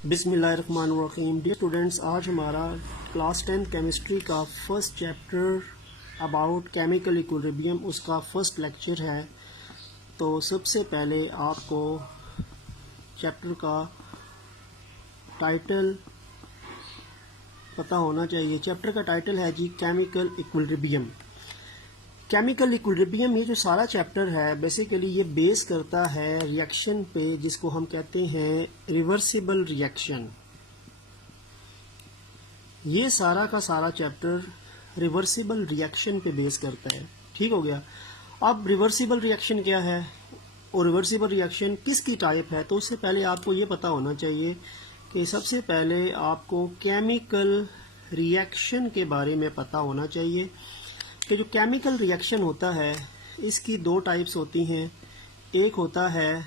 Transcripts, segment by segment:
बिस्मिल्लाहिर्रहमानिर्रहीम। Dear students, आज हमारा क्लास 10 केमिस्ट्री का first chapter about chemical equilibrium उसका फर्स्ट लेक्चर है। तो सबसे पहले आपको चैप्टर का टाइटल पता होना चाहिए। चैप्टर का टाइटल है जी केमिकल इक्विलिब्रियम। केमिकल इक्विलिब्रियम ये जो सारा चैप्टर है बेसिकली ये बेस करता है रिएक्शन पे जिसको हम कहते हैं रिवर्सिबल रिएक्शन। ये सारा का सारा चैप्टर रिवर्सिबल रिएक्शन पे बेस करता है। ठीक हो गया। अब रिवर्सिबल रिएक्शन क्या है और रिवर्सिबल रिएक्शन किसकी टाइप है, तो उससे पहले आपको ये पता होना चाहिए कि सबसे पहले आपको केमिकल रिएक्शन के बारे में पता होना चाहिए कि जो केमिकल रिएक्शन होता है इसकी दो टाइप्स होती हैं। एक होता है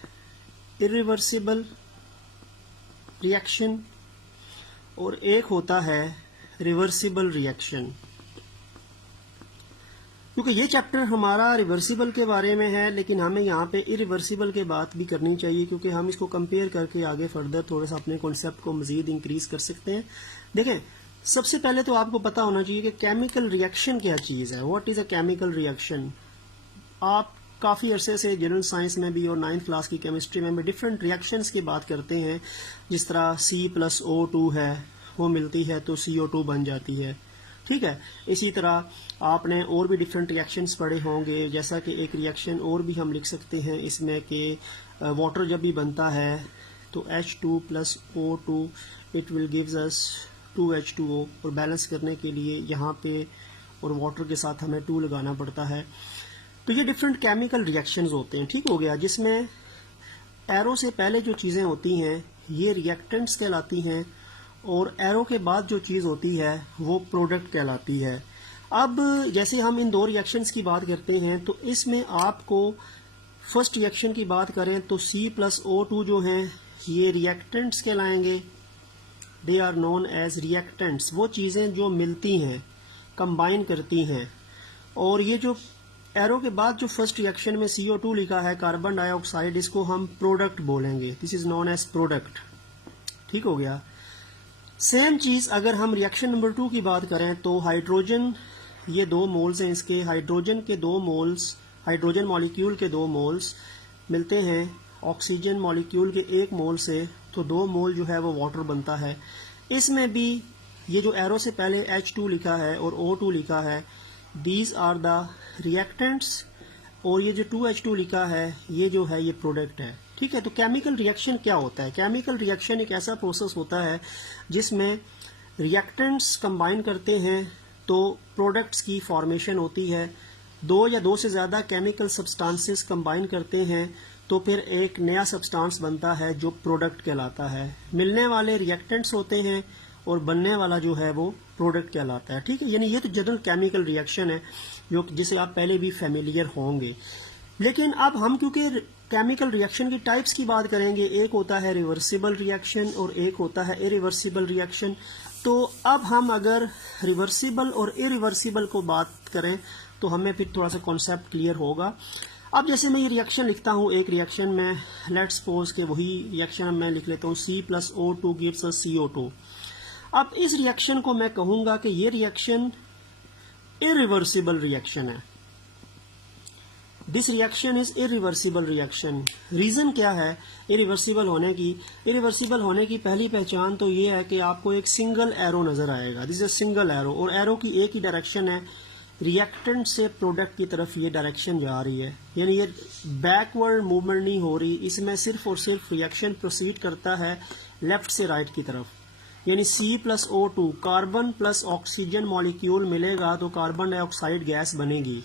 इरिवर्सिबल रिएक्शन और एक होता है रिवर्सिबल रिएक्शन। क्योंकि ये चैप्टर हमारा रिवर्सिबल के बारे में है लेकिन हमें यहाँ पे इरिवर्सिबल के बात भी करनी चाहिए क्योंकि हम इसको कंपेयर करके आगे फर्दर थोड़ा सा अपने कॉन्सेप्ट को मजीद इंक्रीज कर सकते हैं। देखें, सबसे पहले तो आपको पता होना चाहिए कि केमिकल रिएक्शन क्या चीज़ है। What is a chemical reaction. आप काफ़ी अरसे से जनरल साइंस में भी और 9th क्लास की केमिस्ट्री में भी डिफरेंट रिएक्शंस की बात करते हैं। जिस तरह C+O2 है वो मिलती है तो CO2 बन जाती है। ठीक है। इसी तरह आपने और भी डिफरेंट रिएक्शंस पढ़े होंगे, जैसा कि एक रिएक्शन और भी हम लिख सकते हैं इसमें कि वाटर जब भी बनता है तो H2+O2 it will gives us 2H2O और बैलेंस करने के लिए यहाँ पे और वाटर के साथ हमें 2 लगाना पड़ता है। तो ये डिफरेंट केमिकल रिएक्शंस होते हैं। ठीक हो गया। जिसमें एरो से पहले जो चीज़ें होती हैं ये रिएक्टेंट्स कहलाती हैं और एरो के बाद जो चीज़ होती है वो प्रोडक्ट कहलाती है। अब जैसे हम इन दो रिएक्शंस की बात करते हैं तो इसमें आपको फर्स्ट रिएक्शन की बात करें तो C+O2 जो हैं ये रिएक्टेंट्स कहलाएंगे। They are known as reactants. वो चीज़ें जो मिलती हैं, कंबाइन करती हैं। और ये जो एरो के बाद जो फर्स्ट रिएक्शन में CO2 लिखा है कार्बन डाइऑक्साइड, इसको हम प्रोडक्ट बोलेंगे। This is known as product. ठीक हो गया। सेम चीज़ अगर हम रिएक्शन नंबर 2 की बात करें तो हाइड्रोजन, ये 2 मोल्स हैं इसके। हाइड्रोजन के 2 मोल्स, हाइड्रोजन मॉलिक्यूल के 2 मोल्स मिलते हैं ऑक्सीजन मॉलिक्यूल के 1 मोल से, तो 2 मोल जो है वो वाटर बनता है। इसमें भी ये जो एरो से पहले H2 लिखा है और O2 लिखा है, दीज आर द रिएक्टेंट्स और ये जो 2H2 लिखा है ये जो है ये प्रोडक्ट है। ठीक है। तो केमिकल रिएक्शन क्या होता है। केमिकल रिएक्शन एक ऐसा प्रोसेस होता है जिसमें रिएक्टेंट्स कंबाइन करते हैं तो प्रोडक्ट्स की फॉर्मेशन होती है। 2 या 2 से ज़्यादा केमिकल सब्सटेंसेस कंबाइन करते हैं तो फिर एक नया सब्सटेंस बनता है जो प्रोडक्ट कहलाता है। मिलने वाले रिएक्टेंट्स होते हैं और बनने वाला जो है वो प्रोडक्ट कहलाता है। ठीक है। यानी ये तो जनरल केमिकल रिएक्शन है जो जिसे आप पहले भी फेमिलियर होंगे। लेकिन अब हम क्योंकि केमिकल रिएक्शन की टाइप्स की बात करेंगे, एक होता है रिवर्सिबल रिएक्शन और एक होता है इरिवर्सिबल रिएक्शन। तो अब हम अगर रिवर्सिबल और इरिवर्सिबल को बात करें तो हमें फिर थोड़ा सा कॉन्सेप्ट क्लियर होगा। अब जैसे मैं ये रिएक्शन लिखता हूँ, एक रिएक्शन में लेट्स सपोज के वही रिएक्शन मैं लिख लेता हूँ C+O2 गिव्स अस CO2। अब इस रिएक्शन को मैं कहूँगा कि ये रिएक्शन इरिवर्सिबल रिएक्शन है। This reaction is irreversible reaction. Reason क्या है इरिवर्सिबल होने की। इरिवर्सिबल होने की पहली पहचान तो ये है कि आपको एक सिंगल एरो नजर आएगा। दिस इज सिंगल एरो और एरो की एक ही डायरेक्शन है, रिएक्टेंट से प्रोडक्ट की तरफ ये डायरेक्शन जा रही है। यानी ये बैकवर्ड मूवमेंट नहीं हो रही, इसमें सिर्फ और सिर्फ रिएक्शन प्रोसीड करता है लेफ्ट से राइट की तरफ। यानी C+O2 carbon plus oxygen molecule मिलेगा तो कार्बन डाइऑक्साइड गैस बनेगी।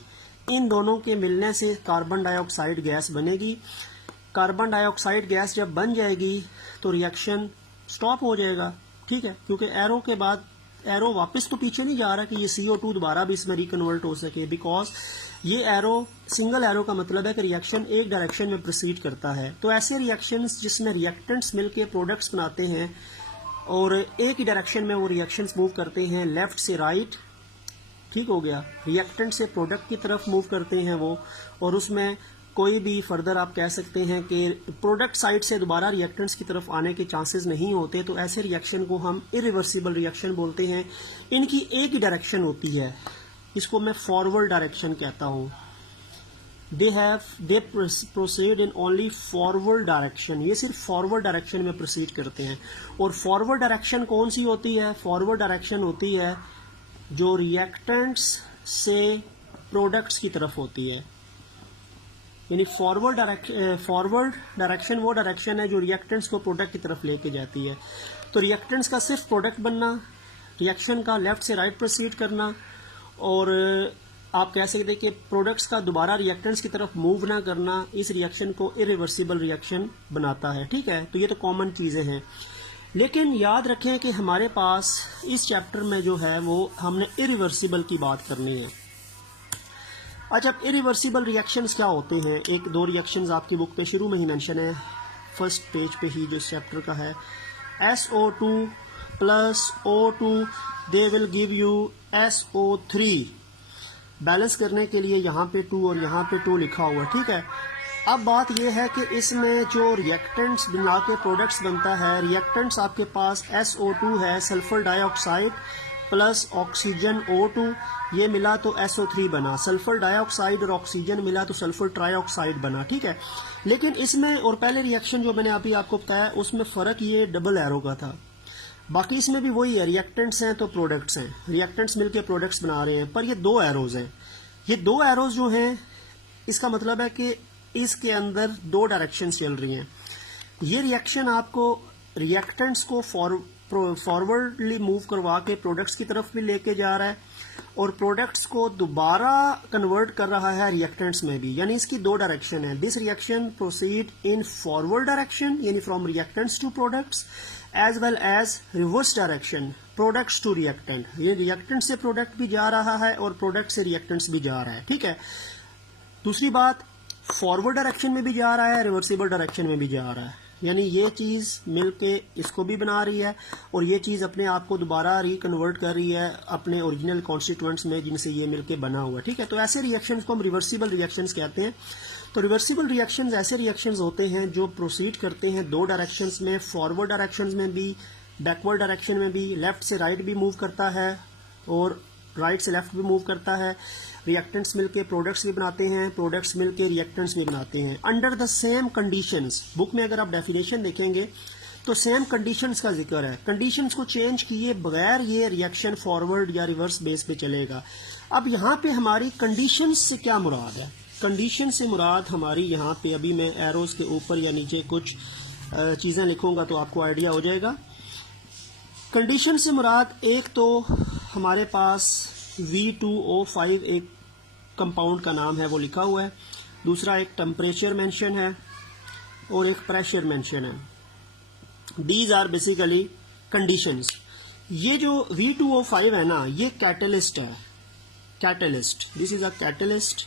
इन दोनों के मिलने से कार्बन डाइऑक्साइड गैस बनेगी। कार्बन डाइऑक्साइड गैस जब बन जाएगी तो रिएक्शन स्टॉप हो जाएगा। ठीक है। क्योंकि एरो के बाद एरो वापस तो पीछे नहीं जा रहा कि ये CO2 दोबारा भी इसमें रिकन्वर्ट हो सके, बिकॉज ये एरो सिंगल एरो का मतलब है कि रिएक्शन एक डायरेक्शन में प्रोसीड करता है। तो ऐसे रिएक्शंस जिसमें रिएक्टेंट्स मिलके प्रोडक्ट्स बनाते हैं और एक ही डायरेक्शन में वो रिएक्शंस मूव करते हैं लेफ्ट से राइट। ठीक हो गया। रिएक्टेंट से प्रोडक्ट की तरफ मूव करते हैं वो, और उसमें कोई भी फर्दर आप कह सकते हैं कि प्रोडक्ट साइड से दोबारा रिएक्टेंट्स की तरफ आने के चांसेस नहीं होते, तो ऐसे रिएक्शन को हम इरिवर्सिबल रिएक्शन बोलते हैं। इनकी एक ही डायरेक्शन होती है, इसको मैं फॉरवर्ड डायरेक्शन कहता हूँ। They proceed in only forward direction, ये सिर्फ फॉरवर्ड डायरेक्शन में प्रोसीड करते हैं। और फॉरवर्ड डायरेक्शन कौन सी होती है? फॉरवर्ड डायरेक्शन होती है जो रिएक्टेंट्स से प्रोडक्ट्स की तरफ होती है। यानी फॉरवर्ड डायरेक्शन वो डायरेक्शन है जो रिएक्टेंट्स को प्रोडक्ट की तरफ लेके जाती है। तो रिएक्टेंट्स का सिर्फ प्रोडक्ट बनना, रिएक्शन का लेफ्ट से राइट प्रोसीड करना, और आप कह सकते हैं कि प्रोडक्ट्स का दोबारा रिएक्टेंट्स की तरफ मूव ना करना, इस रिएक्शन को इरिवर्सिबल रिएक्शन बनाता है। ठीक है, तो ये तो कॉमन चीज़ें हैं। लेकिन याद रखें कि हमारे पास इस चैप्टर में जो है वो हमने इरिवर्सिबल की बात करनी है। अच्छा, अब इरिवर्सिबल रिएक्शंस क्या होते हैं? एक दो रिएक्शंस आपकी बुक पे शुरू में ही मेंशन है, फर्स्ट पेज पे ही जो इस चैप्टर का है। SO2 plus O2 they will give you SO3। Balance करने के लिए यहाँ पे 2 और यहाँ पे 2 लिखा हुआ है। ठीक है, अब बात यह है कि इसमें जो रिएक्टेंट्स बना के प्रोडक्ट्स बनता है, रिएक्टेंट्स आपके पास SO2 है, sulphur dioxide plus oxygen O2, ये मिला तो SO3 बना, सल्फर डाइऑक्साइड और ऑक्सीजन मिला तो सल्फर ट्राइऑक्साइड बना। ठीक है, लेकिन इसमें और पहले रिएक्शन जो मैंने अभी आपको बताया उसमें फ़र्क ये डबल एरो का था। बाकी इसमें भी वही है, रिएक्टेंट्स हैं तो प्रोडक्ट्स हैं, रिएक्टेंट्स मिलके प्रोडक्ट्स बना रहे हैं, पर ये 2 एरोज हैं। ये 2 एरोज जो हैं, इसका मतलब है कि इसके अंदर 2 डायरेक्शन चल रही हैं। ये रिएक्शन आपको रिएक्टेंट्स को फॉरवर्डली मूव करवा के प्रोडक्ट्स की तरफ भी लेके जा रहा है, और प्रोडक्ट्स को दोबारा कन्वर्ट कर रहा है रिएक्टेंट्स में भी। यानी इसकी 2 डायरेक्शन है। This reaction proceed in forward direction, यानी from reactants to products, as well as reverse direction, products to reactant. ये रिएक्टेंट से प्रोडक्ट भी जा रहा है और प्रोडक्ट से रिएक्टेंट्स भी जा रहा है। ठीक है, दूसरी बात, फॉरवर्ड डायरेक्शन में भी जा रहा है, रिवर्सिबल डायरेक्शन में भी जा रहा है। यानी ये चीज़ मिलके इसको भी बना रही है, और ये चीज़ अपने आप को दोबारा रिकन्वर्ट कर रही है अपने ओरिजिनल कॉन्स्टिट्यूएंट्स में जिनसे ये मिलके बना हुआ है। ठीक है, तो ऐसे रिएक्शंस को हम रिवर्सिबल रिएक्शंस कहते हैं। तो रिवर्सिबल रिएक्शंस ऐसे रिएक्शंस होते हैं जो प्रोसीड करते हैं 2 डायरेक्शंस में, फॉरवर्ड डायरेक्शंस में भी, बैकवर्ड डायरेक्शन में भी, लेफ्ट से राइट भी मूव करता है और राइट से लेफ्ट भी मूव करता है। रिएक्टेंट्स मिलके प्रोडक्ट्स भी बनाते हैं, प्रोडक्ट्स मिलके रिएक्टेंट्स भी बनाते हैं, under the same conditions. Book में अगर आप डेफिनेशन देखेंगे तो सेम कंडीशंस का जिक्र है। कंडीशंस को चेंज किए बगैर ये रिएक्शन फॉरवर्ड या रिवर्स बेस पे चलेगा। अब यहाँ पे हमारी कंडीशंस से क्या मुराद है? कंडीशन से मुराद हमारी यहाँ पे, अभी मैं एरोज के ऊपर या नीचे कुछ चीज़ें लिखूंगा तो आपको आइडिया हो जाएगा। कंडीशन से मुराद एक तो हमारे पास V2O5 एक कंपाउंड का नाम है, वो लिखा हुआ है। दूसरा एक टेम्परेचर मेंशन है और एक प्रेशर मेंशन है। These are basically conditions. ये जो V2O5 है ना, ये कैटलिस्ट है, catalyst, this is a catalyst.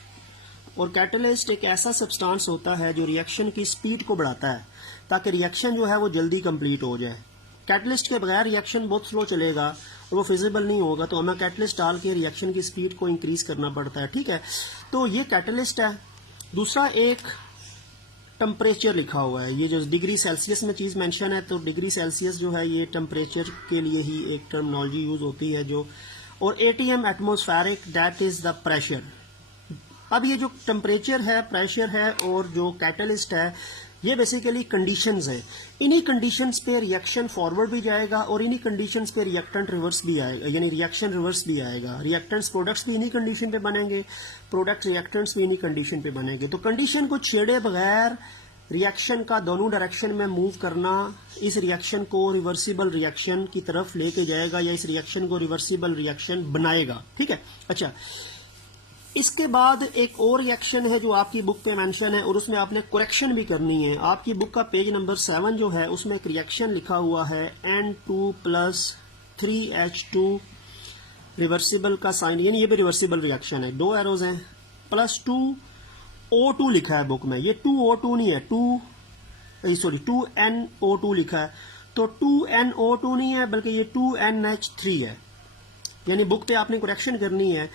और कैटलिस्ट एक ऐसा सब्सटेंस होता है जो रिएक्शन की स्पीड को बढ़ाता है ताकि रिएक्शन जो है वो जल्दी कंप्लीट हो जाए। कैटलिस्ट के बगैर रिएक्शन बहुत स्लो चलेगा और वो फिजिबल नहीं होगा, तो हमें कैटलिस्ट डाल के रिएक्शन की स्पीड को इंक्रीज करना पड़ता है। ठीक है, तो ये कैटलिस्ट है। दूसरा एक टेम्परेचर लिखा हुआ है, ये जो डिग्री सेल्सियस में चीज़ मेंशन है, तो डिग्री सेल्सियस जो है ये टेम्परेचर के लिए ही एक टर्मिनोलॉजी यूज होती है जो। और ATM atmospheric, that is the pressure. अब ये जो टेम्परेचर है, प्रेशर है और जो कैटलिस्ट है, ये बेसिकली कंडीशंस हैं। इन्हीं कंडीशंस पे रिएक्शन फॉरवर्ड भी जाएगा और इन्हीं कंडीशंस पे रिएक्टेंट रिवर्स भी आएगा, यानी रिएक्शन रिवर्स भी आएगा। रिएक्टेंट्स प्रोडक्ट्स भी इन्हीं कंडीशन पे बनेंगे, प्रोडक्ट रिएक्टेंट्स भी इन्हीं कंडीशन पे बनेंगे। तो कंडीशन को छेड़े बगैर रिएक्शन का दोनों डायरेक्शन में मूव करना इस रिएक्शन को रिवर्सिबल रिएक्शन की तरफ लेके जाएगा या इस रिएक्शन को रिवर्सिबल रिएक्शन बनाएगा। ठीक है, अच्छा, इसके बाद एक और रिएक्शन है जो आपकी बुक पे मेंशन है और उसमें आपने करेक्शन भी करनी है। आपकी बुक का पेज नंबर 7 जो है उसमें एक रिएक्शन लिखा हुआ है N2 प्लस 3H2, रिवर्सिबल का साइन, यानी ये भी रिवर्सिबल रिएक्शन है। 2 एरोज हैं, प्लस 2O2 लिखा है बुक में, ये 2O2 नहीं है, 2NO2 लिखा है, तो 2NO2 नहीं है बल्कि ये 2NH3 है। यानी बुक पे आपने करेक्शन करनी है।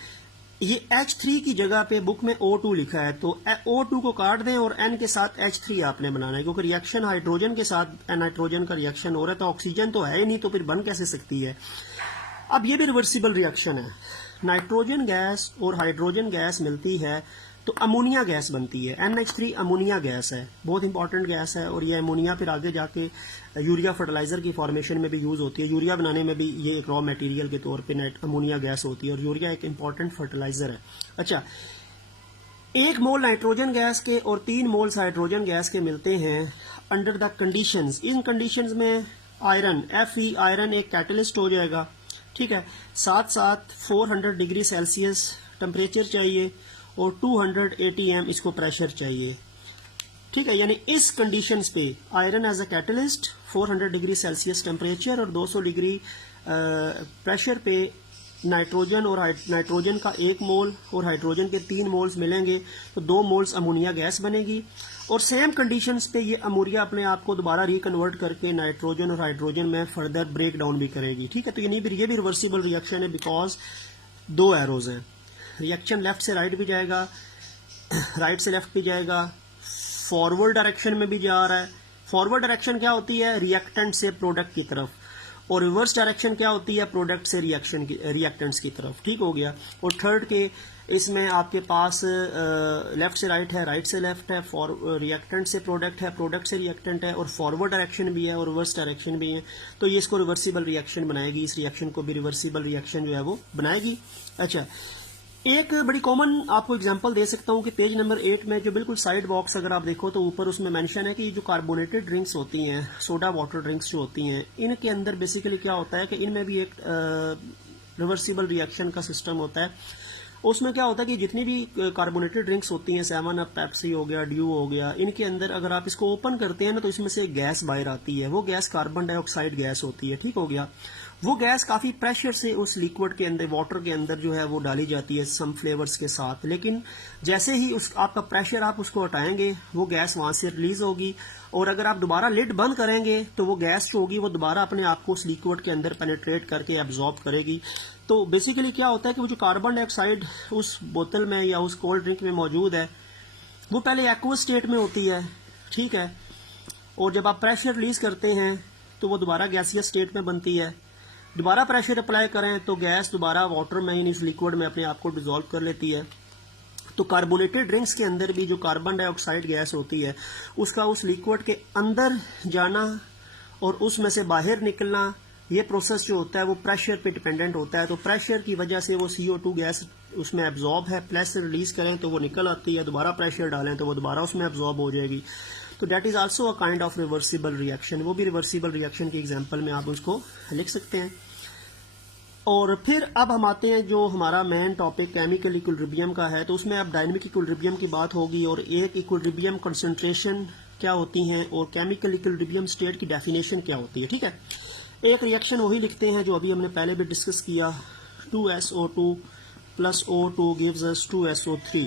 ये H3 की जगह पे बुक में O2 लिखा है, तो O2 को काट दें और N के साथ H3 आपने बनाना है, क्योंकि रिएक्शन हाइड्रोजन के साथ नाइट्रोजन का रिएक्शन हो रहा है, तो ऑक्सीजन तो है ही नहीं, तो फिर बन कैसे सकती है। अब ये भी रिवर्सिबल रिएक्शन है, नाइट्रोजन गैस और हाइड्रोजन गैस मिलती है तो अमोनिया गैस बनती है। NH3 अमोनिया गैस है, बहुत इंपॉर्टेंट गैस है, और ये अमोनिया फिर आगे जाके यूरिया फर्टिलाइजर की फॉर्मेशन में भी यूज होती है। यूरिया बनाने में भी ये एक रॉ मटेरियल के तौर पे अमोनिया गैस होती है, और यूरिया एक इंपॉर्टेंट फर्टिलाइजर है। अच्छा, 1 मोल नाइट्रोजन गैस के और 3 मोल्स हाइड्रोजन गैस के मिलते हैं under the conditions. In conditions में आयरन Fe आयरन एक कैटलिस्ट हो जाएगा, ठीक है। साथ साथ 400 डिग्री सेल्सियस टेम्परेचर चाहिए और 200 atm इसको प्रेशर चाहिए, ठीक है। यानी इस कंडीशंस पे iron as a catalyst, 400 degree Celsius temperature और 200 डिग्री प्रेशर पे नाइट्रोजन और नाइट्रोजन का 1 मोल और हाइड्रोजन के 3 मोल्स मिलेंगे तो 2 मोल्स अमोनिया गैस बनेगी। और सेम कंडीशंस पे ये अमोनिया अपने आप को दोबारा रिकन्वर्ट करके नाइट्रोजन और हाइड्रोजन में फर्दर ब्रेक डाउन भी करेगी, ठीक है। तो ये भी रिवर्सिबल रिएक्शन है, बिकॉज 2 एरोज हैं। रिएक्शन लेफ्ट से राइट भी जाएगा, राइट से लेफ्ट भी जाएगा, फॉरवर्ड डायरेक्शन में भी जा रहा है। फॉरवर्ड डायरेक्शन क्या होती है, रिएक्टेंट से प्रोडक्ट की तरफ, और रिवर्स डायरेक्शन क्या होती है, प्रोडक्ट से रिएक्टेंट्स की तरफ, ठीक हो गया। और थर्ड के इसमें आपके पास लेफ्ट से राइट है, राइट से लेफ्ट है, रिएक्टेंट से प्रोडक्ट है, प्रोडक्ट से रिएक्टेंट है, और फॉरवर्ड डायरेक्शन भी है और रिवर्स डायरेक्शन भी है। तो ये इसको रिवर्सिबल रिएक्शन बनाएगी, इस रिएक्शन को भी रिवर्सिबल रिएक्शन जो है वो बनाएगी। अच्छा, एक बड़ी कॉमन आपको एग्जांपल दे सकता हूं कि पेज नंबर 8 में जो बिल्कुल साइड बॉक्स अगर आप देखो तो ऊपर उसमें मेंशन है कि जो कार्बोनेटेड ड्रिंक्स होती हैं, सोडा वाटर ड्रिंक्स जो होती हैं, इनके अंदर बेसिकली क्या होता है कि इनमें भी एक रिवर्सिबल रिएक्शन का सिस्टम होता है। उसमें क्या होता है कि जितनी भी कार्बोनेटेड ड्रिंक्स होती हैं, 7 अप, पेप्सी हो गया, ड्यू हो गया, इनके अंदर अगर आप इसको ओपन करते हैं ना तो इसमें से गैस बाहर आती है, वो गैस कार्बन डाइऑक्साइड गैस होती है, ठीक हो गया। वो गैस काफी प्रेशर से उस लिक्विड के अंदर, वाटर के अंदर जो है वो डाली जाती है सम फ्लेवर्स के साथ, लेकिन जैसे ही उस आपका प्रेशर आप उसको हटाएंगे वो गैस वहां से रिलीज होगी, और अगर आप दोबारा लिड बंद करेंगे तो वो गैस जो होगी वो दोबारा अपने आप को उस लिक्विड के अंदर पेनिट्रेट करके एब्जॉर्ब करेगी। तो बेसिकली क्या होता है कि वो जो कार्बन डाइऑक्साइड उस बोतल में या उस कोल्ड ड्रिंक में मौजूद है वो पहले एक्वस स्टेट में होती है, ठीक है, और जब आप प्रेशर रिलीज करते हैं तो वो दोबारा गैसियस स्टेट में बनती है। दोबारा प्रेशर अप्लाई करें तो गैस दोबारा वाटर में इन इस लिक्विड में अपने आप को डिसॉल्व कर लेती है। तो कार्बोनेटेड ड्रिंक्स के अंदर भी जो कार्बन डाइऑक्साइड गैस होती है उसका उस लिक्विड के अंदर जाना और उसमें से बाहर निकलना, ये प्रोसेस जो होता है वो प्रेशर पे डिपेंडेंट होता है। तो प्रेशर की वजह से वो CO2 गैस उसमें एब्जॉर्ब है, प्रेशर रिलीज करें तो वो निकल आती है, दोबारा प्रेशर डालें तो वो दोबारा उसमें एब्जॉर्ब हो जाएगी। तो that is also a kind of reversible reaction, वो भी रिवर्सिबल रिएक्शन की एग्जांपल में आप उसको लिख सकते हैं। और फिर अब हम आते हैं जो हमारा मेन टॉपिक केमिकल इक्विलिब्रियम का है, तो उसमें अब डायनेमिक इक्विलिब्रियम की बात होगी और एक इक्विलिब्रियम कंसंट्रेशन क्या होती हैं और केमिकल इक्विलिब्रियम स्टेट की डेफिनेशन क्या होती है, ठीक है। एक रिएक्शन वही लिखते हैं जो अभी हमने पहले भी डिस्कस किया, 2SO2 plus O2 gives us 2SO3।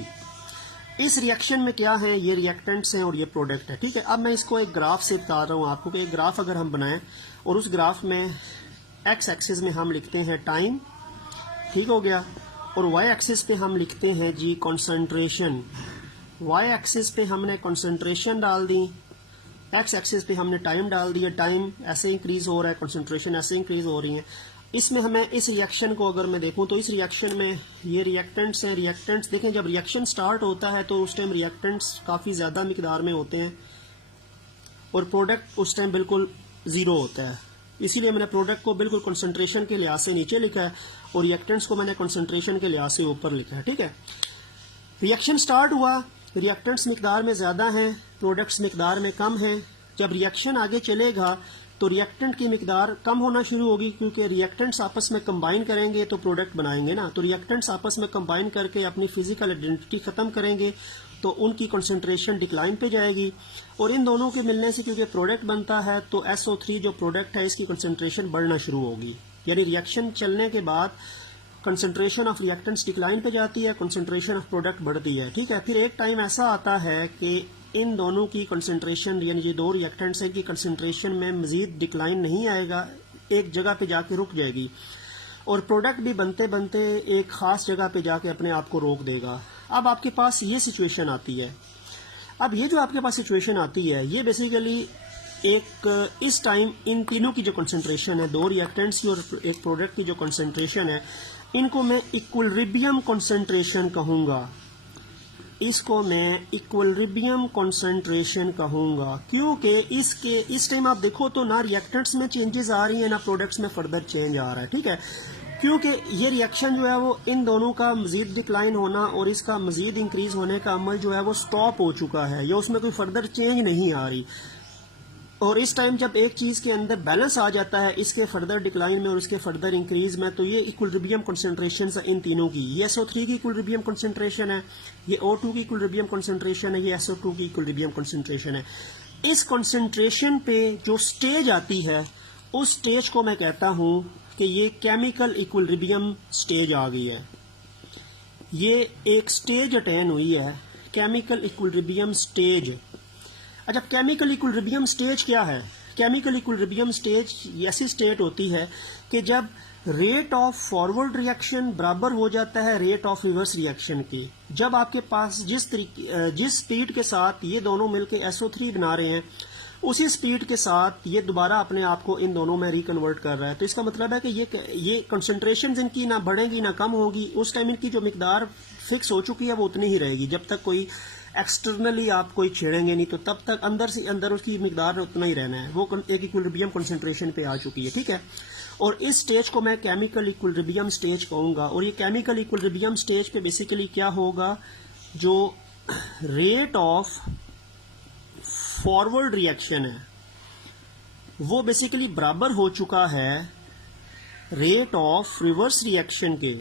इस रिएक्शन में क्या है, ये रिएक्टेंट्स हैं और ये प्रोडक्ट है, ठीक है। अब मैं इसको एक ग्राफ से बता रहा हूँ आपको कि एक ग्राफ अगर हम बनाएं और उस ग्राफ में एक्स एक्सिस में हम लिखते हैं टाइम, ठीक हो गया, और वाई एक्सिस पे हम लिखते हैं जी कंसंट्रेशन। वाई एक्सिस पे हमने कंसंट्रेशन डाल दी, एक्स एक्सिस पे हमने टाइम डाल दिया, टाइम ऐसे इंक्रीज हो रहा है, कंसंट्रेशन ऐसे इंक्रीज हो रही है। इसमें हमें इस रिएक्शन को अगर मैं देखूं तो इस रिएक्शन में ये रिएक्टेंट्स हैं। रिएक्टेंट्स देखें, जब रिएक्शन स्टार्ट होता है तो उस टाइम रिएक्टेंट्स काफ़ी ज़्यादा मिकदार में होते हैं और प्रोडक्ट उस टाइम बिल्कुल ज़ीरो होता है, इसीलिए मैंने प्रोडक्ट को बिल्कुल कंसंट्रेशन के लिहाज से नीचे लिखा है और रिएक्टेंट्स को मैंने कंसंट्रेशन के लिहाज से ऊपर लिखा है, ठीक है। रिएक्शन स्टार्ट हुआ, रिएक्टेंट्स मिकदार में ज़्यादा हैं, प्रोडक्ट्स मिकदार में कम हैं। जब रिएक्शन आगे चलेगा तो रिएक्टेंट की मिकदार कम होना शुरू होगी, क्योंकि रिएक्टेंट्स आपस में कंबाइन करेंगे तो प्रोडक्ट बनाएंगे ना, तो रिएक्टेंट्स आपस में कंबाइन करके अपनी फिजिकल आइडेंटिटी खत्म करेंगे तो उनकी कंसंट्रेशन डिक्लाइन पे जाएगी, और इन दोनों के मिलने से क्योंकि प्रोडक्ट बनता है तो SO3 जो प्रोडक्ट है इसकी कंसंट्रेशन बढ़ना शुरू होगी। यानी रिएक्शन चलने के बाद कंसंट्रेशन ऑफ रिएक्टेंट्स डिक्लाइन पे जाती है, कंसंट्रेशन ऑफ प्रोडक्ट बढ़ती है, ठीक है। फिर एक टाइम ऐसा आता है कि इन दोनों की कंसंट्रेशन, यानी ये दो रिएक्टेंट्स हैं की कंसंट्रेशन में मजीद डिक्लाइन नहीं आएगा, एक जगह पे जाके रुक जाएगी और प्रोडक्ट भी बनते बनते एक ख़ास जगह पे जाके अपने आप को रोक देगा। अब आपके पास ये सिचुएशन आती है। अब ये जो आपके पास सिचुएशन आती है ये बेसिकली एक इस टाइम इन तीनों की जो कंसंट्रेशन है, दो रिएक्टेंट्स की और एक प्रोडक्ट की जो कंसंट्रेशन है, इनको मैं इक्विलिब्रियम कंसंट्रेशन कहूँगा। इसको मैं इक्विलिब्रियम कंसंट्रेशन कहूँगा क्योंकि इस टाइम आप देखो तो ना रिएक्टेंट्स में चेंजेस आ रही हैं ना प्रोडक्ट्स में फर्दर चेंज आ रहा है, ठीक है। क्योंकि ये रिएक्शन जो है वो इन दोनों का मजीद डिक्लाइन होना और इसका मजीद इंक्रीज होने का अमल जो है वो स्टॉप हो चुका है, या उसमें कोई फर्दर चेंज नहीं आ रही। और इस टाइम जब एक चीज़ के अंदर बैलेंस आ जाता है इसके फर्दर डिक्लाइन में और इसके फर्दर इंक्रीज में, तो ये इक्विलिब्रियम कंसंट्रेशन है इन तीनों की। ये SO3 की इक्विलिब्रियम कंसंट्रेशन है, ये O2 की इक्विलिब्रियम कंसंट्रेशन है, ये SO2 की इक्विलिब्रियम कंसंट्रेशन है। इस कंसंट्रेशन पे जो स्टेज आती है उस स्टेज को मैं कहता हूँ कि ये केमिकल इक्विलिब्रियम स्टेज आ गई है। ये एक स्टेज अटेन हुई है, केमिकल इक्विलिब्रियम स्टेज। अच्छा, केमिकल इक्विलिब्रियम स्टेज क्या है? केमिकल इक्विलिब्रियम स्टेज ऐसी स्टेट होती है कि जब रेट ऑफ फॉरवर्ड रिएक्शन बराबर हो जाता है रेट ऑफ रिवर्स रिएक्शन की। जब आपके पास जिस स्पीड के साथ ये दोनों मिलकर SO3 बना रहे हैं उसी स्पीड के साथ ये दोबारा अपने आप को इन दोनों में रिकन्वर्ट कर रहा है, तो इसका मतलब है कि ये कंसंट्रेशन इनकी ना बढ़ेगी ना कम होगी। उस टाइम इनकी जो मिकदार फिक्स हो चुकी है वो उतनी ही रहेगी। जब तक कोई एक्सटर्नली आप कोई छेड़ेंगे नहीं तो तब तक अंदर से अंदर उसकी मिकदार उतना ही रहना है। वो एक इक्विलिब्रियम कंसंट्रेशन पे आ चुकी है, ठीक है। और इस स्टेज को मैं केमिकल इक्विलिब्रियम स्टेज कहूँगा। और ये केमिकल इक्विलिब्रियम स्टेज पे बेसिकली क्या होगा, जो रेट ऑफ फॉरवर्ड रिएक्शन है वो बेसिकली बराबर हो चुका है रेट ऑफ रिवर्स रिएक्शन के।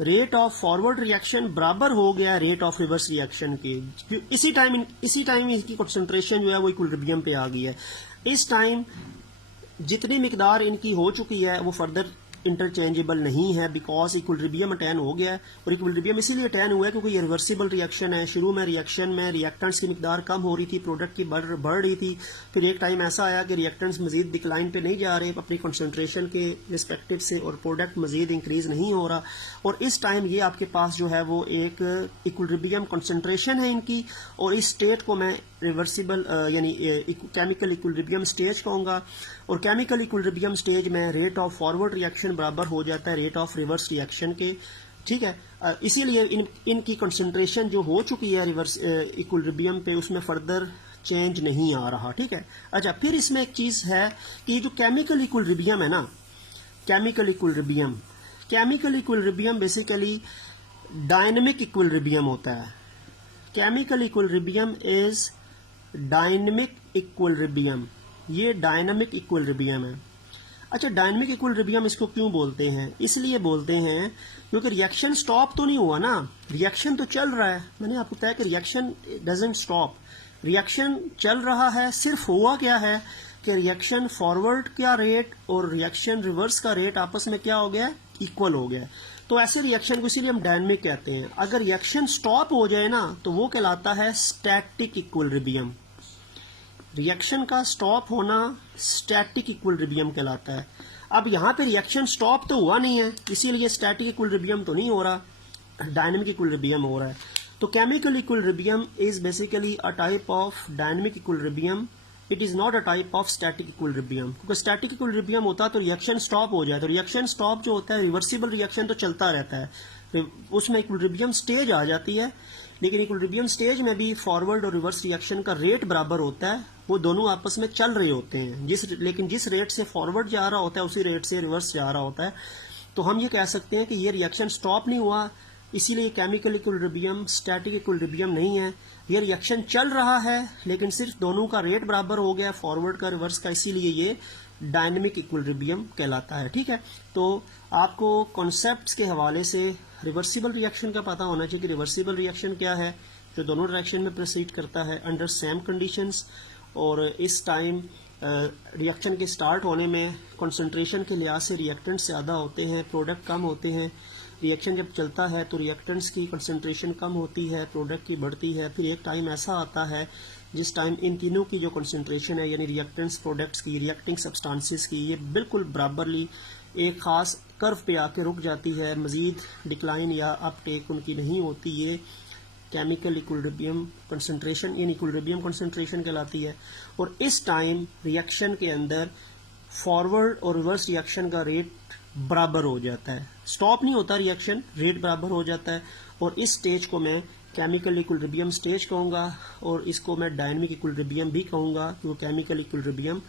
रेट ऑफ फॉरवर्ड रिएक्शन बराबर हो गया रेट ऑफ रिवर्स रिएक्शन के। इसी टाइम इसकी कंसंट्रेशन जो है वो इक्विलिब्रियम पे आ गई है। इस टाइम जितनी मिकदार इनकी हो चुकी है वो फर्दर इंटरचेंजेबल नहीं है, बिकॉज इक्विलिब्रियम अटैन हो गया है। और इक्विलिब्रियम इसीलिए अटैन हुआ है क्योंकि ये रिवर्सिबल रिएक्शन है। शुरू में रिएक्शन में रिएक्टेंट्स की मिकदार कम हो रही थी, प्रोडक्ट की बढ़ रही थी। फिर एक टाइम ऐसा आया कि रिएक्टेंट्स मजीद डिक्लाइन पे नहीं जा रहे अपनी कंसंट्रेशन के रिस्पेक्टिव से, और प्रोडक्ट मजीद इंक्रीज नहीं हो रहा। और इस टाइम ये आपके पास जो है वो एक इक्विलिब्रियम कंसंट्रेशन है इनकी, और इस स्टेट को मैं रिवर्सिबल यानी केमिकल इक्विलिब्रियम स्टेज कहूँगा। और केमिकल इक्विलिब्रियम स्टेज में रेट ऑफ फॉरवर्ड रिएक्शन बराबर हो जाता है रेट ऑफ रिवर्स रिएक्शन के, ठीक है। इसीलिए इनकी कंसंट्रेशन जो हो चुकी है रिवर्स इक्विलिब्रियम पे उसमें फर्दर चेंज नहीं आ रहा, ठीक है। अच्छा, फिर इसमें एक चीज़ है कि जो केमिकल इक्विलिब्रियम है ना, chemical equilibrium basically dynamic equilibrium होता है। Chemical equilibrium is dynamic equilibrium, ये डायनामिक इक्विलिब्रियम है। अच्छा, डायनामिक इक्विलिब्रियम इसको क्यों बोलते हैं? इसलिए बोलते हैं क्योंकि रिएक्शन स्टॉप तो नहीं हुआ ना, रिएक्शन तो चल रहा है। मैंने आपको बताया कि रिएक्शन डजंट स्टॉप, रिएक्शन चल रहा है। सिर्फ हुआ क्या है कि रिएक्शन फॉरवर्ड का रेट और रिएक्शन रिवर्स का रेट आपस में क्या हो गया, इक्वल हो गया। तो ऐसे रिएक्शन को इसीलिए हम डायनामिक कहते हैं। अगर रिएक्शन स्टॉप हो जाए ना तो वो कहलाता है स्टैटिक इक्विलिब्रियम। रिएक्शन का स्टॉप होना स्टैटिक इक्विलिब्रियम कहलाता है। अब यहाँ पे रिएक्शन स्टॉप तो हुआ नहीं है, इसीलिए स्टैटिक इक्विलिब्रियम तो नहीं हो रहा, डायनेमिक इक्विलिब्रियम हो रहा है। तो chemical equilibrium is basically a type of dynamic equilibrium, it is not a type of static equilibrium. क्योंकि स्टैटिक इक्विलिब्रियम होता तो रिएक्शन स्टॉप हो जाए, तो रिएक्शन स्टॉप जो होता है रिवर्सिबल रिएक्शन तो चलता रहता है, उसमें इक्विलिब्रियम स्टेज आ जाती है। लेकिन इक्विलिब्रियम स्टेज में भी फॉरवर्ड और रिवर्स रिएक्शन का रेट बराबर होता है, वो दोनों आपस में चल रहे होते हैं। लेकिन जिस रेट से फॉरवर्ड जा रहा होता है उसी रेट से रिवर्स जा रहा होता है। तो हम ये कह सकते हैं कि ये रिएक्शन स्टॉप नहीं हुआ, इसीलिए केमिकल इक्विलिब्रियम स्टैटिक इक्विलिब्रियम नहीं है। ये रिएक्शन चल रहा है लेकिन सिर्फ दोनों का रेट बराबर हो गया, फॉरवर्ड का रिवर्स का, इसीलिए ये डायनेमिक इक्विलिब्रियम कहलाता है, ठीक है। तो आपको कॉन्सेप्ट्स के हवाले से रिवर्सिबल रिएक्शन का पता होना चाहिए कि रिवर्सिबल रिएक्शन क्या है, जो दोनों डायरेक्शन में प्रोसीड करता है अंडर सेम कंडीशंस। और इस टाइम रिएक्शन के स्टार्ट होने में कंसंट्रेशन के लिहाज से रिएक्टेंट्स ज़्यादा होते हैं, प्रोडक्ट कम होते हैं। रिएक्शन जब चलता है तो रिएक्टेंट्स की कंसंट्रेशन कम होती है, प्रोडक्ट की बढ़ती है। फिर एक टाइम ऐसा आता है जिस टाइम इन तीनों की जो कंसंट्रेशन है, यानी रिएक्टेंट्स, प्रोडक्ट्स की, रिएक्टिंग सब्सटेंसेस की, ये बिल्कुल बराबरली एक ख़ास कर्व पे आके रुक जाती है, मज़ीद डिक्लाइन या अपटेक उनकी नहीं होती। ये chemical equilibrium concentration in equilibrium concentration कहलाती है। और इस टाइम रिएक्शन के अंदर फॉरवर्ड और रिवर्स रिएक्शन का रेट बराबर हो जाता है, स्टॉप नहीं होता रिएक्शन, रेट बराबर हो जाता है। और इस स्टेज को मैं केमिकल इक्विलिब्रियम स्टेज कहूँगा, और इसको मैं डायनेमिक इक्विलिब्रियम भी कहूँगा, क्योंकि केमिकल इक्विलिब्रियम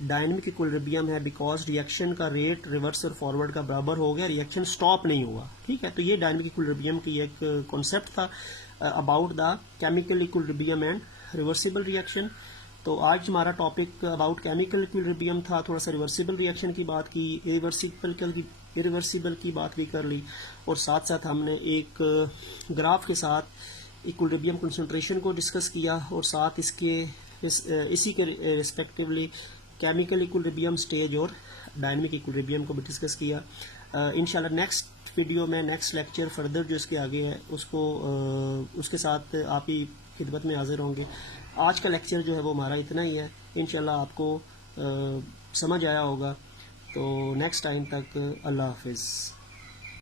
डायनेमिक इक्विलिब्रियम है बिकॉज रिएक्शन का रेट रिवर्स और फॉरवर्ड का बराबर हो गया, रिएक्शन स्टॉप नहीं हुआ। ठीक है, तो ये डायनेमिक इक्विलिब्रियम की एक कॉन्सेप्ट था about the chemical equilibrium and reversible reaction. तो आज हमारा टॉपिक अबाउट केमिकल इक्विलिब्रियम था, थोड़ा सा रिवर्सिबल रिएक्शन की बात की, इरिवर्सिबल की बात भी कर ली, और साथ साथ हमने एक ग्राफ के साथ इक्विलिब्रियम कंसंट्रेशन को डिस्कस किया, और साथ इसी के रिस्पेक्टिवली केमिकल इक्विलिब्रियम स्टेज और डायनेमिक इक्विलिब्रियम को भी डिस्कस किया। इंशाल्लाह नेक्स्ट वीडियो में, नेक्स्ट लेक्चर फर्दर जो इसके आगे है उसके साथ आप ही खिदमत में हाजिर होंगे। आज का लेक्चर जो है वो हमारा इतना ही है, इंशाल्लाह आपको समझ आया होगा। तो नेक्स्ट टाइम तक अल्लाह हाफिज़।